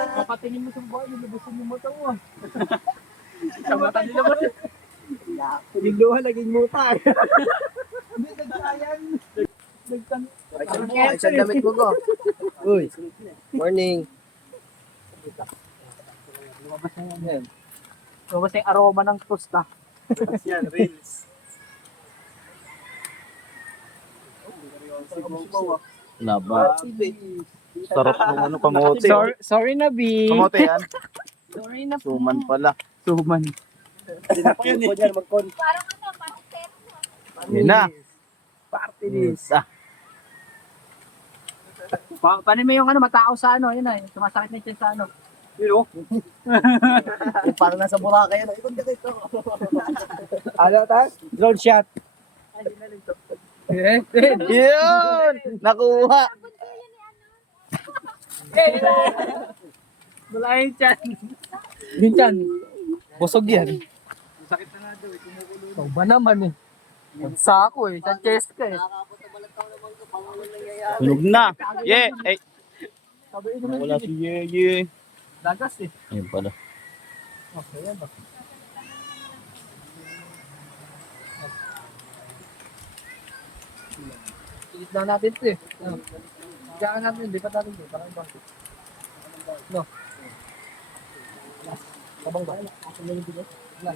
Papatingin mo sa buhay, nilabasan yung mata mo. Sa mata nilabasan. Yung luha, naging muta eh. Hindi, nagsayan. Ay, saan damit mo ko? Uy, morning. Lumabas na yan. Lumabas na yung aroma ng tosta. Yan, reels. Laba. Sarap ng ano, kamote. Sorry na, B. Kamote yan. Sorry na. Suman pala. Suman. Parang parang pero. Yun na. Party Yes. Paano mo yung matao sa yun na, sumasakit na yung sa Pero, Parang nasa Boracay yan. Ikot ka dito. Ano, tas? Drone shot. Yun! Nakuha. Wala yung chan. Yung chan. Busog yan. sakit na nga daw eh. Kumukulo. So, ba naman eh. Sako eh. Sa chest ka eh. Tulog na. Yeah. Eh. Sabi naman Wala si Yeye. dagas eh. Ayun pala. Okay, yan ba? Iit na natin ito eh. Diyan natin, lipat natin ito. Parang ba? No. Tabang ba? Ako na yung bigo. Wala.